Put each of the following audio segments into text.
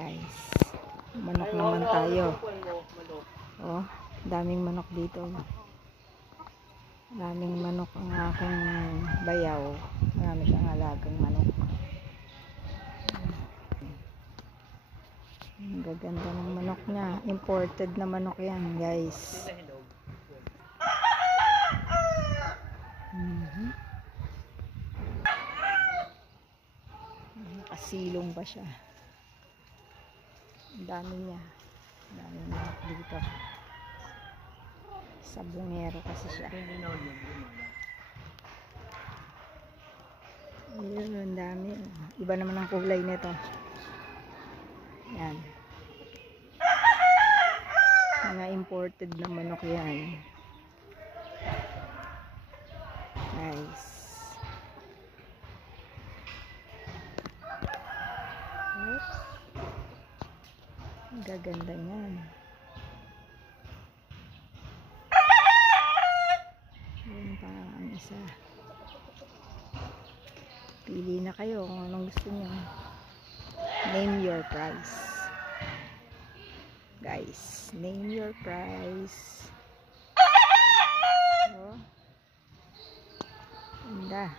Guys, manok naman tayo. Oh, daming manok dito. Daming manok ang aking bayaw. Marami siyang alagang manok. Ang gaganda ng manok niya. Imported na manok yan, guys. Nakasilong pa siya. Ang dami niya. Ang daming manok dito. Sabungero kasi siya. Ayun, ang dami. Iba naman ang kulay nito. Yan. Mga imported na manok yan. Nice. Oops. Ang gaganda niyan. Yun pa ang isa. Pili na kayo kung anong gusto niyo. Name your price. Guys, name your price. Oh. Ganda.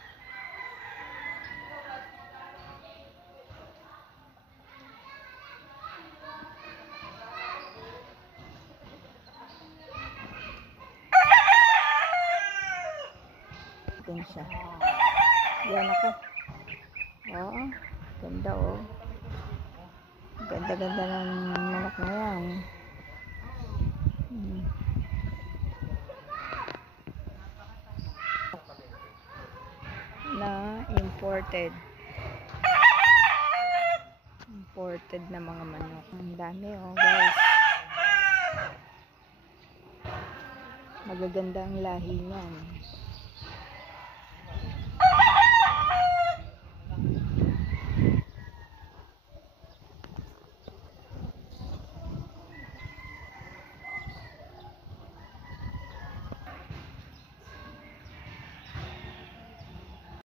Ito siya. Yan ako. Oo. Ganda oh. Ganda-ganda ng manok na yan. Na imported. Imported na mga manok. Ang dami oh guys. Magaganda ang lahi niyan.